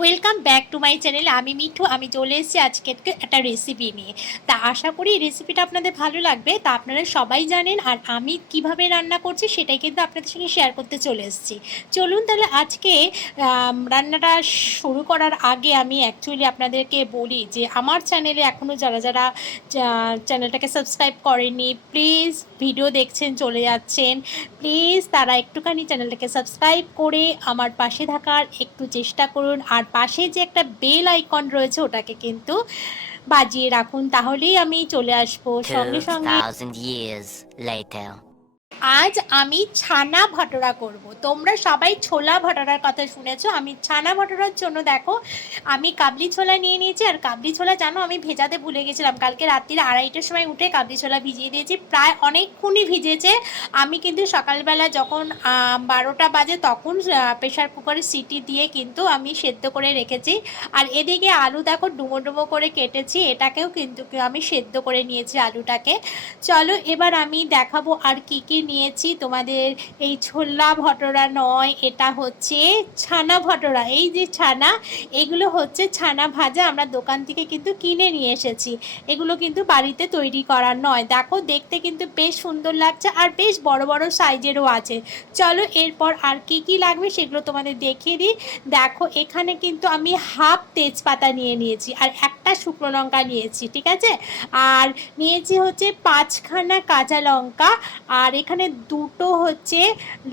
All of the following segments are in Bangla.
Welcome back to my channel. আমি মিঠু। আমি চলে এসেছি আজকে একটা রেসিপি নিয়ে। তা আশা করি এই রেসিপিটা আপনাদের ভালো লাগবে। তা আপনারা সবাই জানেন, আর আমি কিভাবে রান্না করছি সেটাই কিন্তু আপনাদের সঙ্গে শেয়ার করতে চলে এসেছি। চলুন তাহলে আজকে রান্নাটা শুরু করার আগে আমি অ্যাকচুয়ালি আপনাদেরকে বলি যে আমার চ্যানেলে এখনও যারা যারা চ্যানেলটাকে সাবস্ক্রাইব করেননি, প্লিজ ভিডিও দেখছেন চলে যাচ্ছেন, প্লিজ তারা একটুখানি চ্যানেলটাকে সাবস্ক্রাইব করে আমার পাশে থাকার একটু চেষ্টা করুন। আর পাশে যে একটা বেল আইকন রয়েছে ওটাকে কিন্তু বাজিয়ে রাখুন, তাহলেই আমি চলে আসবো সঙ্গে সঙ্গে। 2000 years later. আজ আমি ছানা ভটোরা করব। তোমরা সবাই ছোলা ভটোরার কথা শুনেছো, আমি ছানা ভটোরার জন্য দেখো আমি কাবলি ছোলা নিয়ে নিয়েছি। আর কাবলি ছোলা জানো আমি ভেজাতে ভুলে গেছিলাম, কালকে রাত্রির 2:30টার সময় উঠে কাবলি ছোলা ভিজিয়ে দিয়েছি, প্রায় অনেকক্ষণই ভিজেছে। আমি কিন্তু সকালবেলা যখন 12টা বাজে তখন প্রেশার কুকারে সিটি দিয়ে কিন্তু আমি সেদ্ধ করে রেখেছি। আর এদিকে আলু দেখো ডুমো ডুমো করে কেটেছি, এটাকেও কিন্তু আমি সেদ্ধ করে নিয়েছি আলুটাকে। চলো এবার আমি দেখাবো আর কি কি নিয়েছি তোমাদের। এই ছোলা ভটোরা নয়, এটা হচ্ছে ছানা ভটোরা। এই যে ছানা, এগুলো হচ্ছে ছানা ভাজা, আমরা দোকান থেকে কিন্তু কিনে নিয়ে এসেছি। এগুলো কিন্তু বাড়িতে তৈরি করার নয়। দেখো দেখতে কিন্তু বেশ সুন্দর লাগছে আর বেশ বড় বড় সাইজেরও আছে। চলো এরপর আর কি কি লাগবে সেগুলো তোমাদের দেখিয়ে দিই। দেখো এখানে কিন্তু আমি হাফ তেজপাতা নিয়ে নিয়েছি আর একটা শুকনো লঙ্কা নিয়েছি, ঠিক আছে। আর নিয়েছি হচ্ছে 5খানা কাঁচা লঙ্কা, আর এখানে দুটো হচ্ছে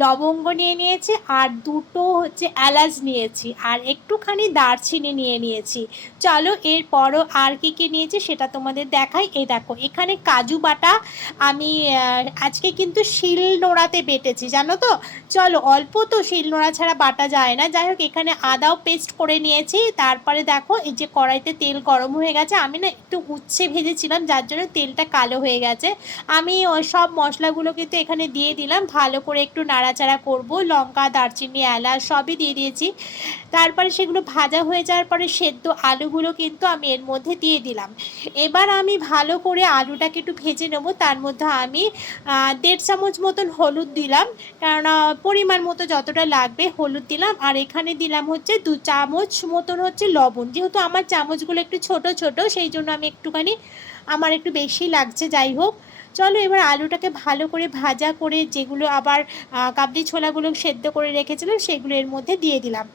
লবঙ্গ নিয়ে নিয়েছি, আর দুটো হচ্ছে এলাচ নিয়েছি, আর একটুখানি দারচিনি নিয়ে নিয়েছি। চলো এরপরও আর কি কি নিয়েছি সেটা তোমাদের দেখাই। এই দেখো এখানে কাজু বাটা আমি আজকে কিন্তু শিল নোড়াতে বেটেছি, জানো তো। চলো অল্প তো, শিল নোড়া ছাড়া বাটা যায় না। যাই হোক এখানে আদাও পেস্ট করে নিয়েছি। তারপরে দেখো এই যে কড়াইতে তেল গরম হয়ে গেছে, আমি না একটু উচ্ছে ভেজেছিলাম যার জন্য তেলটা কালো হয়ে গেছে। আমি ওই সব মশলাগুলো কিন্তু এখানে দিয়ে দিলাম, ভালো করে একটু নাড়াচাড়া করব। লঙ্কা দারচিনি এলাচ সবই দিয়ে দিয়েছি। তারপরে সেগুলো ভাজা হয়ে যাওয়ার পরে সেদ্ধ আলুগুলো কিন্তু আমি এর মধ্যে দিয়ে দিলাম। এবার আমি ভালো করে আলুটাকে একটু ভেজে নেব। তার মধ্যে আমি 1.5 চামচ মতন হলুদ দিলাম, কেননা পরিমাণ মতো যতটা লাগবে হলুদ দিলাম। আর এখানে দিলাম হচ্ছে 2 চামচ মতন হচ্ছে লবণ, যেহেতু আমার চামচগুলো একটু ছোট ছোট সেই জন্য আমি একটুখানি, আমার একটু বেশি লাগছে। যাই হোক চলো এবার আলুটাকে ভালো করে ভাজা করে যেগুলো আবার কাবলি ছোলাগুলো সেদ্ধ করে রেখেছিলাম সেগুলো এর মধ্যে দিয়ে দিলাম।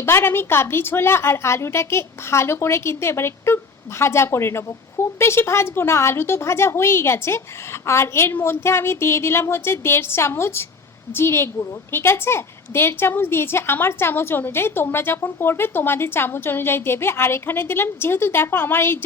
এবার আমি কাবলি ছোলা আর আলুটাকে ভালো করে কিন্তু এবার একটু ভাজা করে নেব, খুব বেশি ভাজবো না, আলু তো ভাজা হয়েই গেছে। আর এর মধ্যে আমি দিয়ে দিলাম হচ্ছে 1.5 চামচ জিরে গুঁড়ো, ঠিক আছে। 1.5 চামচ দিয়েছে আমার চামচ অনুযায়ী, তোমরা যখন করবে তোমাদের চামচ অনুযায়ী দেবে। আর এখানে দিলাম, যেহেতু দেখো আমার এই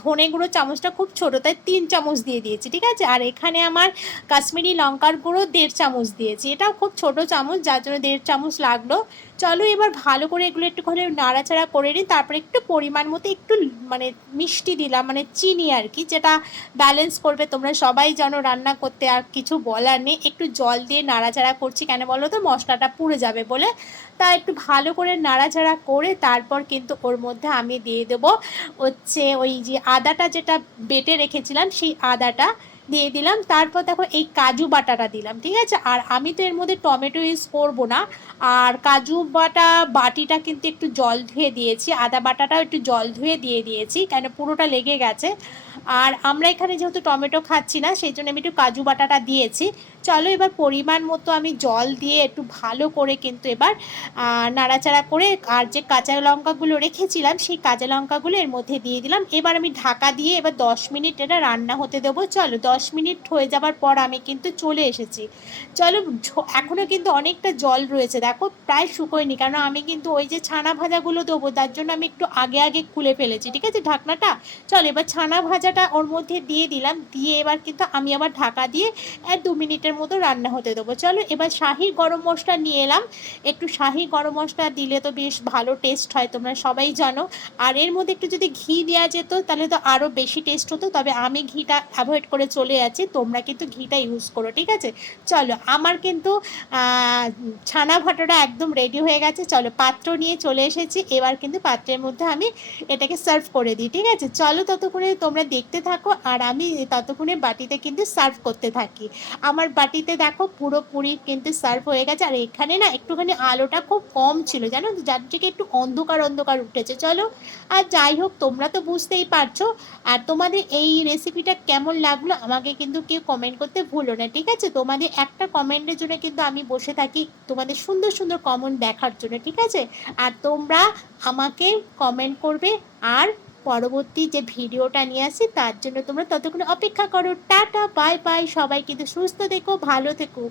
ধনে গুঁড়ো চামচটা খুব ছোটো তাই 3 চামচ দিয়ে দিয়েছি, ঠিক আছে। আর এখানে আমার কাশ্মীরি লঙ্কার গুঁড়ো 1.5 চামচ দিয়েছি, এটাও খুব ছোট চামচ যার জন্য 1.5 চামচ লাগলো। চলো এবার ভালো করে এগুলো একটুখানি নাড়াচাড়া করে নিই। তারপরে একটু পরিমাণ মতো একটু মানে মিষ্টি দিলাম, মানে চিনি আর কি, যেটা ব্যালেন্স করবে। তোমরা সবাই জানো রান্না করতে আর কিছু বলার নেই। একটু জল দিয়ে নাড়াচাড়া করছি কেন বলো তো, মশলাটা পুড়ে যাবে বলে। তা একটু ভালো করে নাড়াচাড়া করে তারপর কিন্তু ওর মধ্যে আমি দিয়ে দেবো হচ্ছে ওই যে আদাটা যেটা বেটে রেখেছিলাম সেই আদাটা দিয়ে দিলাম। তারপর দেখো এই কাজু বাটাটা দিলাম, ঠিক আছে। আর আমি তো এর মধ্যে টমেটো ইউজ করবো না। আর কাজু বাটা বাটিটা কিন্তু একটু জল ধুয়ে দিয়েছি, আদা বাটাটাও একটু জল ধুয়ে দিয়ে দিয়েছি কেন পুরোটা লেগে গেছে। আর আমরা এখানে যেহেতু টমেটো খাচ্ছি না সেই জন্য আমি একটু কাজু বাটাটা দিয়েছি। চলো এবার পরিমাণ মতো আমি জল দিয়ে একটু ভালো করে কিন্তু এবার নাড়াচাড়া করে, আর যে কাঁচা লঙ্কাগুলো রেখেছিলাম সেই কাঁচা লঙ্কাগুলো এর মধ্যে দিয়ে দিলাম। এবার আমি ঢাকা দিয়ে এবার 10 মিনিট এটা রান্না হতে দেবো। চলো 10 মিনিট হয়ে যাবার পর আমি কিন্তু চলে এসেছি। চলো এখনও কিন্তু অনেকটা জল রয়েছে, দেখো প্রায় শুকোয়নি, কারণ আমি কিন্তু ওই যে ছানা ভাজাগুলো দেবো তার জন্য আমি একটু আগে আগে খুলে ফেলেছি, ঠিক আছে ঢাকনাটা। চলো এবার ছানা ভাজাটা ওর মধ্যে দিয়ে দিলাম, দিয়ে এবার কিন্তু আমি আবার ঢাকা দিয়ে 2 মিনিটের মতো রান্না হতে দেবো। চলো এবার শাহি গরম মশলা নিয়ে এলাম, একটু শাহি গরম মশলা দিলে তো বেশ ভালো টেস্ট হয়, তোমরা সবাই জানো। আর এর মধ্যে একটু যদি ঘি দেওয়া যেত তাহলে তো আরও বেশি টেস্ট হতো, তবে আমি ঘিটা অ্যাভয়েড করে চলে চলে যাচ্ছে, তোমরা কিন্তু ঘিটা ইউজ করো, ঠিক আছে? চলো আমার কিন্তু ছানা ভটোরা একদম রেডি হয়ে গেছে। চলো পাত্র নিয়ে চলে এসেছি, এবার কিন্তু পাত্রের মধ্যে আমি এটাকে সার্ভ করে দিই, ঠিক আছে? চলো ততক্ষণে তোমরা দেখতে থাকো আর আমি ততক্ষণে বাটিতে কিন্তু সার্ভ করতে থাকি। আমার বাটিতে দেখো পুরোপুরি কিন্তু সার্ভ হয়ে গেছে, আর এখানে না একটুখানি আলোটা খুব কম ছিল জানো তো, যার থেকে একটু অন্ধকার অন্ধকার উঠেছে। চলো, আর যাই হোক তোমরা তো বুঝতেই পারছো। আর তোমাদের এই রেসিপিটা কেমন লাগলো আমাকে কিন্তু কেউ কমেন্ট করতে ভুলো না, ঠিক আছে? তোমাদের একটা কমেন্টের জন্য কিন্তু আমি বসে থাকি, তোমাদের সুন্দর সুন্দর কমেন্ট দেখার জন্য, ঠিক আছে? আর তোমরা আমাকে কমেন্ট করবে, আর পরবর্তী যে ভিডিওটা নিয়ে আসি তার জন্য তোমরা ততক্ষণ অপেক্ষা করো। টাটা, বাই বাই, সবাই কিন্তু সুস্থ থেকো, ভালো থেকো।